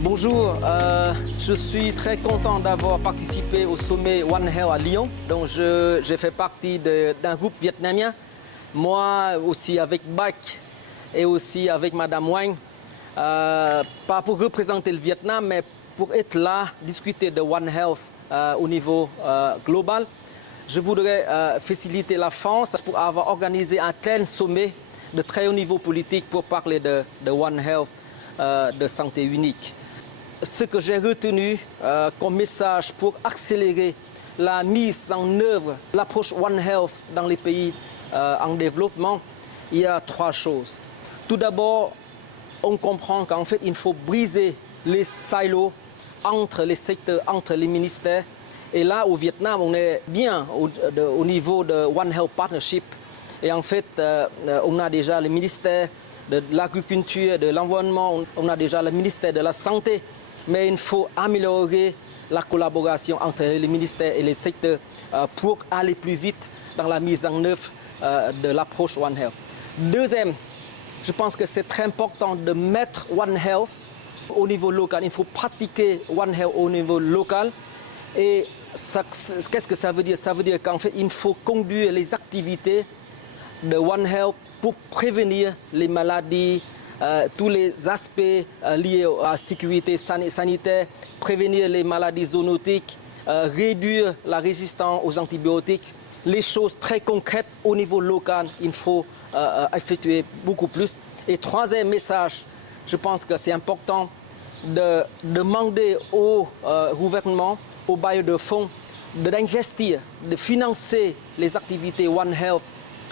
Bonjour, je suis très content d'avoir participé au sommet One Health à Lyon. Donc j'ai fait partie d'un groupe vietnamien, moi aussi avec Bac et aussi avec Madame Wang, pas pour représenter le Vietnam, mais pour être là, discuter de One Health au niveau global. Je voudrais féliciter la France pour avoir organisé un tel sommet de très haut niveau politique pour parler de One Health, de santé unique. Ce que j'ai retenu comme message pour accélérer la mise en œuvre, l'approche One Health dans les pays en développement, il y a trois choses. Tout d'abord, on comprend qu'en fait, il faut briser les silos entre les secteurs, entre les ministères. Et là, au Vietnam, on est bien au niveau de One Health Partnership. Et en fait, on a déjà le ministère de l'Agriculture, de l'Environnement, on a déjà le ministère de la Santé. Mais il faut améliorer la collaboration entre les ministères et les secteurs pour aller plus vite dans la mise en œuvre de l'approche One Health. Deuxième, je pense que c'est très important de mettre One Health au niveau local. Il faut pratiquer One Health au niveau local. Et qu'est-ce que ça veut dire? Ça veut dire qu'en fait, il faut conduire les activités de One Health pour prévenir les maladies, tous les aspects liés à la sécurité sanitaire, prévenir les maladies zoonotiques, réduire la résistance aux antibiotiques. Les choses très concrètes au niveau local, il faut effectuer beaucoup plus. Et troisième message, je pense que c'est important de demander au gouvernement, aux bailleurs de fonds, d'investir, de financer les activités One Health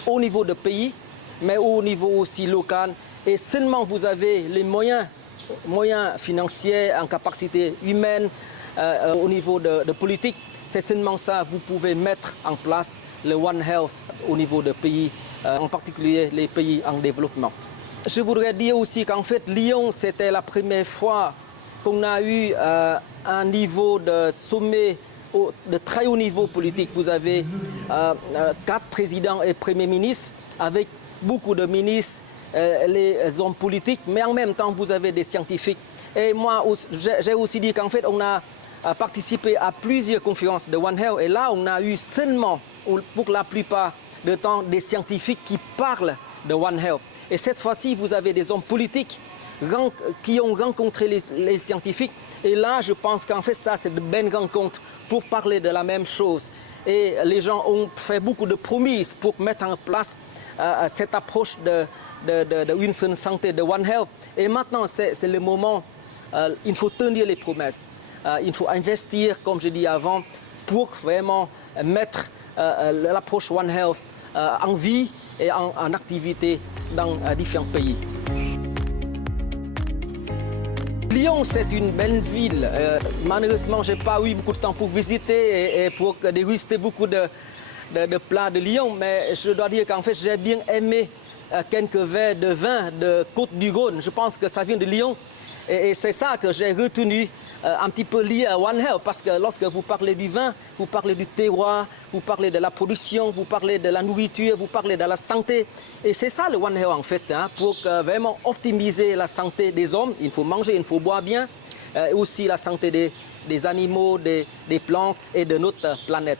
au niveau du pays, mais au niveau aussi local. Et seulement vous avez les moyens financiers, en capacité humaine, au niveau de politique, c'est seulement ça que vous pouvez mettre en place le One Health au niveau des pays, en particulier les pays en développement. Je voudrais dire aussi qu'en fait, Lyon, c'était la première fois qu'on a eu un niveau de sommet de très haut niveau politique. Vous avez 4 présidents et premiers ministres avec beaucoup de ministres, les hommes politiques, mais en même temps, vous avez des scientifiques. Et moi, j'ai aussi dit qu'en fait, on a participé à plusieurs conférences de One Health. Et là, on a eu seulement, pour la plupart du temps, des scientifiques qui parlent de One Health. Et cette fois-ci, vous avez des hommes politiques qui ont rencontré les scientifiques. Et là, je pense qu'en fait, ça, c'est de bonnes rencontres pour parler de la même chose. Et les gens ont fait beaucoup de promesses pour mettre en place cette approche une seule santé, de One Health. Et maintenant, c'est le moment, il faut tenir les promesses. Il faut investir, comme je dis avant, pour vraiment mettre l'approche One Health en vie et en activité dans différents pays. Lyon, c'est une belle ville. Malheureusement, je n'ai pas eu beaucoup de temps pour visiter et pour déguster beaucoup de plats de Lyon, mais je dois dire qu'en fait, j'ai bien aimé quelques verres de vin de Côte-du-Rhône. Je pense que ça vient de Lyon. Et c'est ça que j'ai retenu, un petit peu lié à One Health, parce que lorsque vous parlez du vin, vous parlez du terroir, vous parlez de la production, vous parlez de la nourriture, vous parlez de la santé. Et c'est ça le One Health en fait, hein, pour vraiment optimiser la santé des hommes. Il faut manger, il faut boire bien, et aussi la santé des animaux, des plantes et de notre planète.